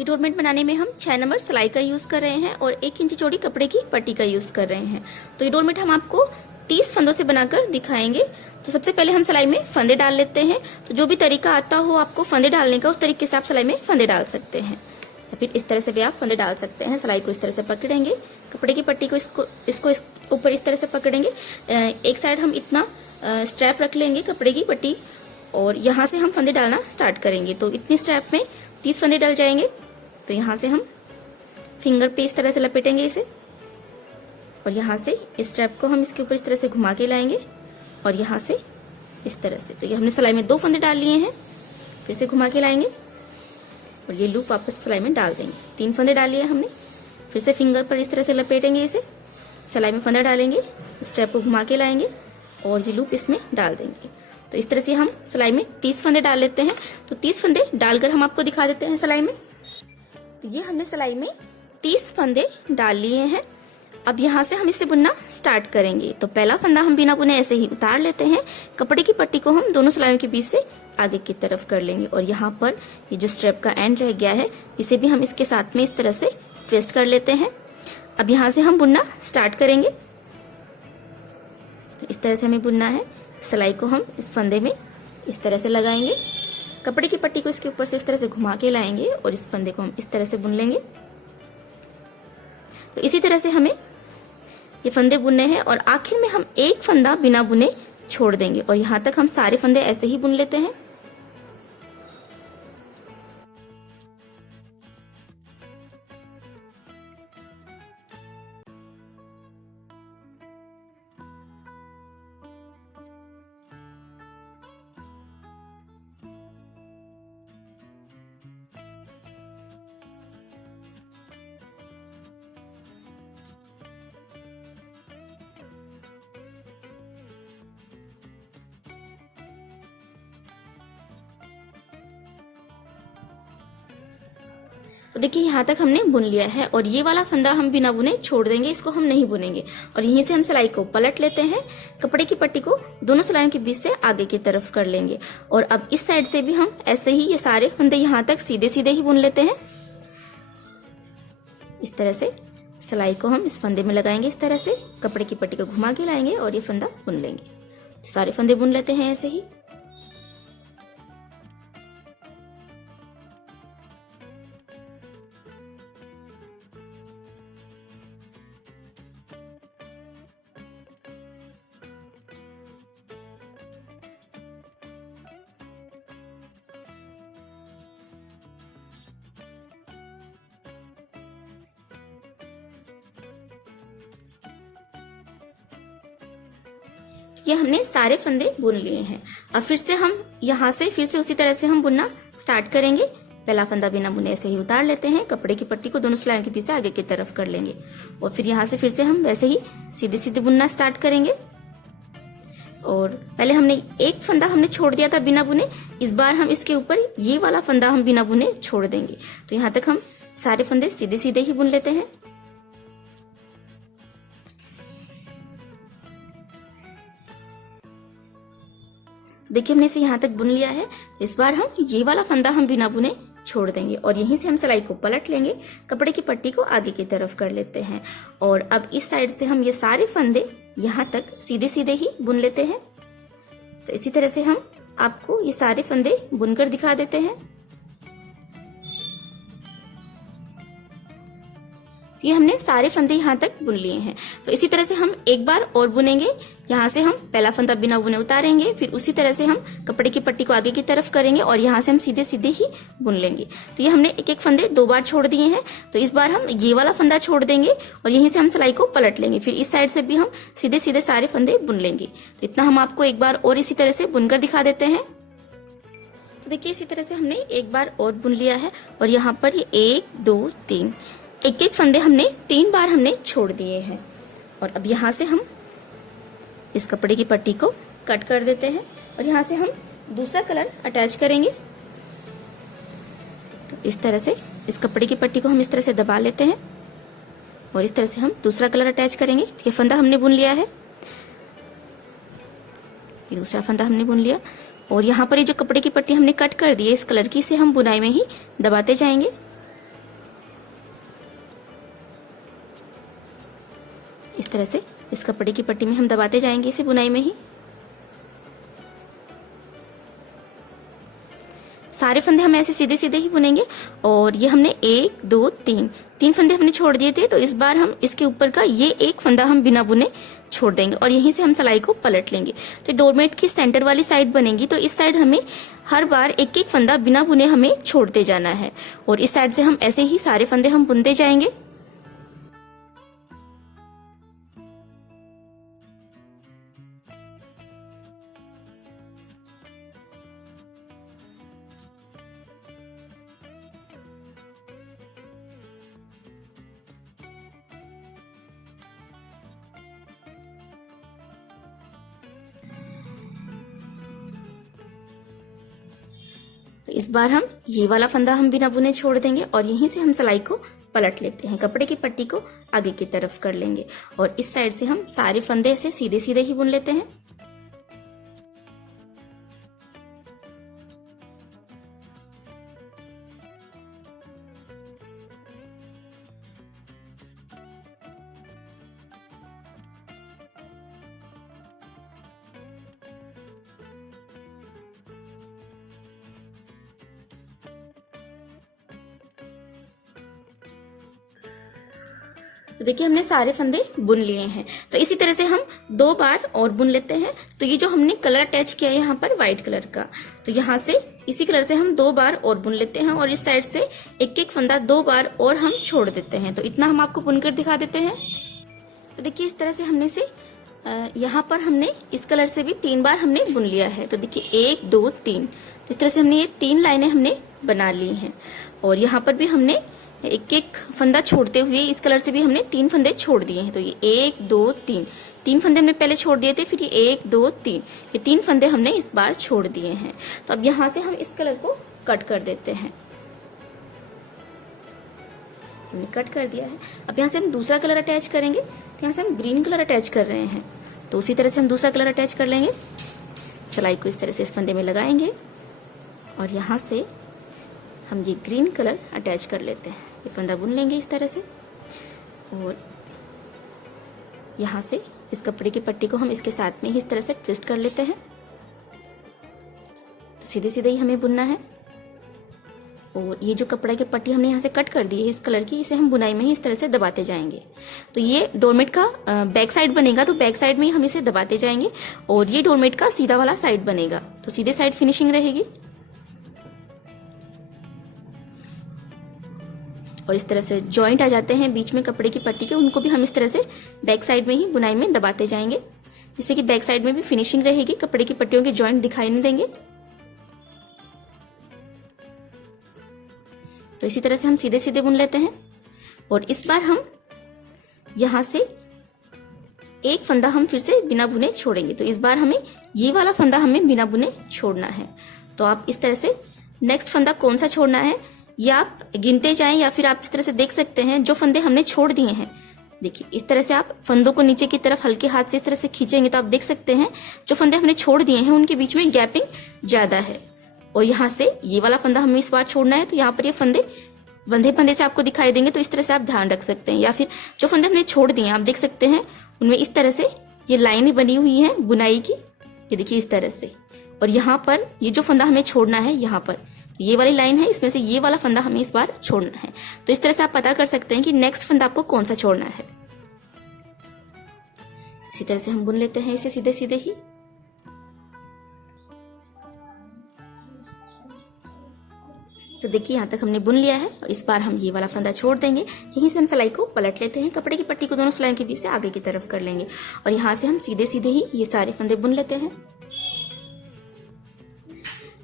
ये डोरमेट बनाने में हम 6 नंबर सिलाई का यूज कर रहे हैं और 1 इंची चौड़ी कपड़े की पट्टी का यूज कर रहे हैं। तो ये डोरमेट हम आपको 30 फंदों से बनाकर दिखाएंगे। तो सबसे पहले हम सिलाई में फंदे डाल लेते हैं। तो जो भी तरीका आता हो आपको फंदे डालने का, उस तरीके से आप सिलाई में फंदे डाल सकते हैं, या फिर इस तरह से भी आप फंदे डाल सकते हैं। सिलाई को इस तरह से पकड़ेंगे, कपड़े की पट्टी को इसको ऊपर इस तरह से पकड़ेंगे। एक साइड हम इतना स्ट्रैप रख लेंगे कपड़े की पट्टी, और यहाँ से हम फंदे डालना स्टार्ट करेंगे। तो इतने स्ट्रैप में 30 फंदे डल जाएंगे। तो यहाँ से हम फिंगर पे इस तरह से लपेटेंगे इसे, और यहाँ से इस स्ट्रैप को हम इसके ऊपर इस तरह से घुमा के लाएंगे, और यहाँ से इस तरह से। तो ये हमने सिलाई में 2 फंदे डाल लिए हैं, फिर से घुमा के लाएंगे और ये लूप वापस सिलाई में डाल देंगे। 3 फंदे डाल लिए हमने, फिर से फिंगर पर इस तरह से लपेटेंगे इसे, सिलाई में फंदा डालेंगे, स्ट्रैप को घुमा के लाएंगे और ये लूप इसमें डाल देंगे। तो इस तरह से हम सिलाई में 30 फंदे डाल लेते हैं। तो 30 फंदे डालकर हम आपको दिखा देते हैं सिलाई में। तो ये हमने सिलाई में 30 फंदे डाल लिए हैं। अब यहाँ से हम इसे बुनना स्टार्ट करेंगे। तो पहला फंदा हम बिना बुने ऐसे ही उतार लेते हैं। कपड़े की पट्टी को हम दोनों सिलाइयों के बीच से आगे की तरफ कर लेंगे, और यहाँ पर ये जो स्ट्रैप का एंड रह गया है, इसे भी हम इसके साथ में इस तरह से ट्विस्ट कर लेते हैं। अब यहाँ से हम बुनना स्टार्ट करेंगे। तो इस तरह से हमें बुनना है। सिलाई को हम इस फंदे में इस तरह से लगाएंगे, कपड़े की पट्टी को इसके ऊपर से इस तरह से घुमा के लाएंगे और इस फंदे को हम इस तरह से बुन लेंगे। तो इसी तरह से हमें ये फंदे बुनने हैं, और आखिर में हम एक फंदा बिना बुने छोड़ देंगे, और यहाँ तक हम सारे फंदे ऐसे ही बुन लेते हैं। तो देखिए यहाँ तक हमने बुन लिया है, और ये वाला फंदा हम बिना बुने छोड़ देंगे, इसको हम नहीं बुनेंगे। और यहीं से हम सिलाई को पलट लेते हैं, कपड़े की पट्टी को दोनों सिलाइयों के बीच से आगे की तरफ कर लेंगे। और अब इस साइड से भी हम ऐसे ही ये सारे फंदे यहाँ तक सीधे सीधे ही बुन लेते हैं। इस तरह से सिलाई को हम इस फंदे में लगाएंगे, इस तरह से कपड़े की पट्टी को घुमा के लाएंगे और ये फंदा बुन लेंगे। सारे फंदे बुन लेते हैं ऐसे ही। ये हमने सारे फंदे बुन लिए हैं। अब फिर से हम यहाँ से फिर से उसी तरह से हम बुनना स्टार्ट करेंगे। पहला फंदा बिना बुने ऐसे ही उतार लेते हैं, कपड़े की पट्टी को दोनों सिलाइयों के बीच से आगे की तरफ कर लेंगे, और फिर यहाँ से फिर से हम वैसे ही सीधे सीधे बुनना स्टार्ट करेंगे। और पहले हमने एक फंदा हमने छोड़ दिया था बिना बुने, इस बार हम इसके ऊपर ये वाला फंदा हम बिना बुने छोड़ देंगे। तो यहाँ तक हम सारे फंदे सीधे सीधे ही बुन लेते हैं। देखिए हमने इसे यहाँ तक बुन लिया है। इस बार हम ये वाला फंदा हम बिना बुने छोड़ देंगे, और यहीं से हम सिलाई को पलट लेंगे, कपड़े की पट्टी को आगे की तरफ कर लेते हैं। और अब इस साइड से हम ये सारे फंदे यहाँ तक सीधे सीधे ही बुन लेते हैं। तो इसी तरह से हम आपको ये सारे फंदे बुनकर दिखा देते हैं। ये हमने सारे फंदे यहाँ तक बुन लिए हैं। तो इसी तरह से हम एक बार और बुनेंगे। यहाँ से हम पहला फंदा बिना बुने उतारेंगे, फिर उसी तरह से हम कपड़े की पट्टी को आगे की तरफ करेंगे, और यहाँ से हम सीधे सीधे ही बुन लेंगे। तो ये हमने एक एक फंदे 2 बार छोड़ दिए हैं। तो इस बार हम ये वाला फंदा छोड़ देंगे, और यहीं से हम सिलाई को पलट लेंगे, फिर इस साइड से भी हम सीधे सीधे सारे फंदे बुन लेंगे। तो इतना हम आपको एक बार और इसी तरह से बुनकर दिखा देते हैं। तो देखिए इसी तरह से हमने एक बार और बुन लिया है, और यहाँ पर ये 1 2 3 एक एक फंदे हमने 3 बार हमने छोड़ दिए हैं। और अब यहाँ से हम इस कपड़े की पट्टी को कट कर देते हैं, और यहाँ से हम दूसरा कलर अटैच करेंगे। तो इस तरह से इस कपड़े की पट्टी को हम इस तरह से दबा लेते हैं, और इस तरह से हम दूसरा कलर अटैच करेंगे। ये फंदा हमने बुन लिया है, ये दूसरा फंदा हमने बुन लिया, और यहाँ पर ये जो कपड़े की पट्टी हमने कट कर दी है इस कलर की, इसे हम बुनाई में ही दबाते जाएंगे। इस तरह से इस कपड़े की पट्टी में हम दबाते जाएंगे इसे बुनाई में ही। सारे फंदे हम ऐसे सीधे सीधे ही बुनेंगे। और ये हमने 1 2 3 फंदे हमने छोड़ दिए थे, तो इस बार हम इसके ऊपर का ये एक फंदा हम बिना बुने छोड़ देंगे और यहीं से हम सिलाई को पलट लेंगे। तो डोरमेट की सेंटर वाली साइड बनेगी, तो इस साइड हमें हर बार एक एक फंदा बिना बुने हमें छोड़ते जाना है और इस साइड से हम ऐसे ही सारे फंदे हम बुनते जाएंगे। तो इस बार हम ये वाला फंदा हम बिना बुने छोड़ देंगे और यहीं से हम सिलाई को पलट लेते हैं। कपड़े की पट्टी को आगे की तरफ कर लेंगे और इस साइड से हम सारे फंदे ऐसे सीधे सीधे ही बुन लेते हैं। तो देखिए हमने सारे फंदे बुन लिए हैं। तो इसी तरह से हम 2 बार और बुन लेते हैं। तो ये जो हमने कलर अटैच किया है यहाँ पर व्हाइट कलर का, तो यहाँ से इसी कलर से हम 2 बार और बुन लेते हैं और इस साइड से एक एक फंदा 2 बार और हम छोड़ देते हैं। तो इतना हम आपको बुनकर दिखा देते हैं। तो देखिए इस तरह से हमने से यहाँ पर हमने इस कलर से भी 3 बार हमने बुन लिया है। तो देखिए 1 2 3 इस तरह से हमने ये 3 लाइनें हमने बना ली हैं और यहाँ पर भी हमने एक एक फंदा छोड़ते हुए इस कलर से भी हमने 3 फंदे छोड़ दिए हैं। तो ये 1 2 3 फंदे हमने पहले छोड़ दिए थे, फिर ये 1 2 3 ये 3 फंदे हमने इस बार छोड़ दिए हैं। तो अब यहाँ से हम इस कलर को कट कर देते हैं। हमने कट कर दिया है। अब यहाँ से हम दूसरा कलर अटैच करेंगे। तो यहाँ से हम ग्रीन कलर अटैच कर रहे हैं, तो उसी तरह से हम दूसरा कलर अटैच कर लेंगे। सिलाई को इस तरह से इस फंदे में लगाएंगे और यहाँ से हम ये ग्रीन कलर अटैच कर लेते हैं। ये फंदा बुन लेंगे इस तरह से और यहाँ से इस कपड़े की पट्टी को हम इसके साथ में ही इस तरह से ट्विस्ट कर लेते हैं। तो सीधे सीधे ही हमें बुनना है और ये जो कपड़े की पट्टी हमने यहाँ से कट कर दी है इस कलर की, इसे हम बुनाई में ही इस तरह से दबाते जाएंगे। तो ये डोरमेट का बैक साइड बनेगा, तो बैक साइड में ही हम इसे दबाते जाएंगे और ये डोरमेट का सीधा वाला साइड बनेगा, तो सीधे साइड फिनिशिंग रहेगी। और इस तरह से जॉइंट आ जाते हैं बीच में कपड़े की पट्टी के, उनको भी हम इस तरह से बैक साइड में ही बुनाई में दबाते जाएंगे, जिससे कि बैक साइड में भी फिनिशिंग रहेगी, कपड़े की पट्टियों के जॉइंट दिखाई नहीं देंगे। तो इसी तरह से हम सीधे सीधे बुन लेते हैं और इस बार हम यहां से एक फंदा हम फिर से बिना बुने छोड़ेंगे। तो इस बार हमें ये वाला फंदा हमें बिना बुने छोड़ना है। तो आप इस तरह से नेक्स्ट फंदा कौन सा छोड़ना है या आप गिनते जाएं या फिर आप इस तरह से देख सकते हैं जो फंदे हमने छोड़ दिए हैं। देखिए इस तरह से आप फंदों को नीचे की तरफ हल्के हाथ से इस तरह से खींचेंगे तो आप देख सकते हैं जो फंदे हमने छोड़ दिए हैं उनके बीच में गैपिंग ज्यादा है और यहाँ से ये वाला फंदा हमें इस बार छोड़ना है। तो यहाँ पर ये फंदे बंधे फंदे से आपको दिखाई देंगे, तो इस तरह से आप ध्यान रख सकते हैं। या फिर जो फंदे हमने छोड़ दिए हैं आप देख सकते हैं उनमें इस तरह से ये लाइनें बनी हुई हैं बुनाई की, ये देखिए इस तरह से। और यहाँ पर ये जो फंदा हमें छोड़ना है यहाँ पर ये वाली लाइन है, इसमें से ये वाला फंदा हमें इस बार छोड़ना है। तो इस तरह से आप पता कर सकते हैं कि नेक्स्ट फंदा आपको कौन सा छोड़ना है। इसी तरह से हम बुन लेते हैं इसे सीधे सीधे ही। तो देखिए यहाँ तक हमने बुन लिया है और इस बार हम ये वाला फंदा छोड़ देंगे। यहीं से हम सिलाई को पलट लेते हैं, कपड़े की पट्टी को दोनों सिलाई के बीच से आगे की तरफ कर लेंगे और यहाँ से हम सीधे सीधे ही ये सारे फंदे बुन लेते हैं।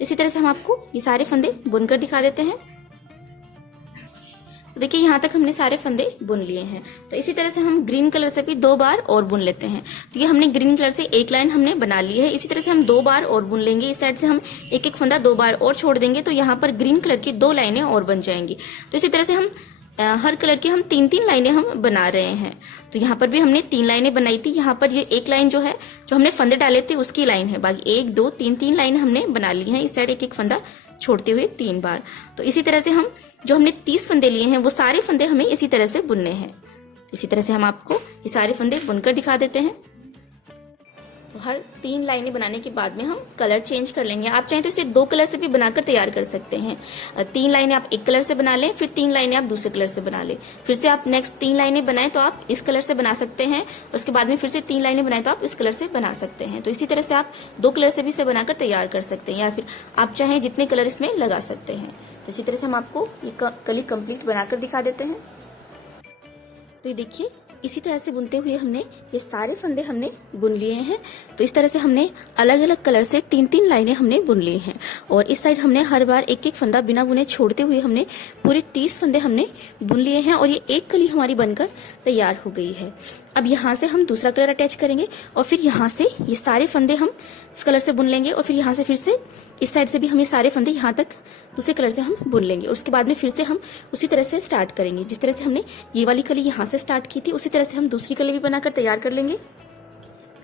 इसी तरह से हम आपको ये सारे फंदे बुनकर दिखा देते हैं। तो देखिए यहाँ तक हमने सारे फंदे बुन लिए हैं। तो इसी तरह से हम ग्रीन कलर से भी 2 बार और बुन लेते हैं। तो ये हमने ग्रीन कलर से एक लाइन हमने बना ली है, इसी तरह से हम 2 बार और बुन लेंगे। इस साइड से हम एक एक फंदा 2 बार और छोड़ देंगे, तो यहाँ पर ग्रीन कलर की 2 लाइनें और बन जाएंगी। तो इसी तरह से हम हर कलर की हम 3-3 लाइनें हम बना रहे हैं। तो यहाँ पर भी हमने 3 लाइनें बनाई थी। यहाँ पर ये एक लाइन जो है जो हमने फंदे डाले थे उसकी लाइन है, बाकी 1 2 3 लाइन हमने बना ली है। इस साइड एक एक फंदा छोड़ते हुए 3 बार। तो इसी तरह से हम जो हमने 30 फंदे लिए हैं वो सारे फंदे हमें इसी तरह से बुनने हैं। इसी तरह से हम आपको ये सारे फंदे बुनकर दिखा देते हैं। तो हर 3 लाइनें बनाने के बाद में हम कलर चेंज कर लेंगे। आप चाहें तो इसे 2 कलर से भी बनाकर तैयार कर सकते हैं। 3 लाइनें आप एक कलर से बना लें, फिर 3 लाइनें आप दूसरे कलर से बना लें, फिर से आप नेक्स्ट 3 लाइनें बनाएं तो आप इस कलर से बना सकते हैं, और उसके बाद में फिर से 3 लाइनें बनाएं तो आप इस कलर से बना सकते हैं। तो इसी तरह से आप 2 कलर से भी इसे बनाकर तैयार कर सकते हैं, या फिर आप चाहें जितने कलर इसमें लगा सकते हैं। तो इसी तरह से हम आपको ये कली कंप्लीट बनाकर दिखा देते हैं। तो ये देखिए, इसी तरह से बुनते हुए हमने ये सारे फंदे हमने बुन लिए हैं। तो इस तरह से हमने अलग अलग कलर से 3-3 लाइनें हमने बुन ली हैं, और इस साइड हमने हर बार एक एक फंदा बिना बुने छोड़ते हुए हमने पूरे 30 फंदे हमने बुन लिए हैं, और ये एक कली हमारी बनकर तैयार हो गई है। अब यहाँ से हम दूसरा कलर अटैच करेंगे, और फिर यहाँ से ये सारे फंदे हम उस कलर से बुन लेंगे, और फिर यहाँ से फिर से इस साइड से भी हम ये सारे फंदे यहाँ तक दूसरे कलर से हम बुन लेंगे। और उसके बाद में फिर से हम उसी तरह से स्टार्ट करेंगे। जिस तरह से हमने ये वाली कली यहाँ से स्टार्ट की थी, उसी तरह से हम दूसरी कली भी बनाकर तैयार कर लेंगे।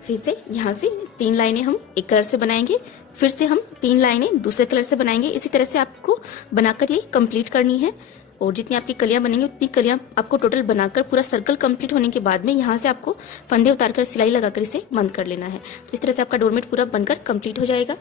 फिर से यहाँ से 3 लाइनें हम एक कलर से बनाएंगे, फिर से हम 3 लाइनें दूसरे कलर से बनाएंगे। इसी तरह से आपको बनाकर ये कंप्लीट करनी है, और जितनी आपकी कलियां बनेंगी उतनी कलियां आपको टोटल बनाकर पूरा सर्कल कंप्लीट होने के बाद में यहाँ से आपको फंदे उतारकर सिलाई लगाकर इसे बंद कर लेना है। तो इस तरह से आपका डोरमेट पूरा बनकर कंप्लीट हो जाएगा।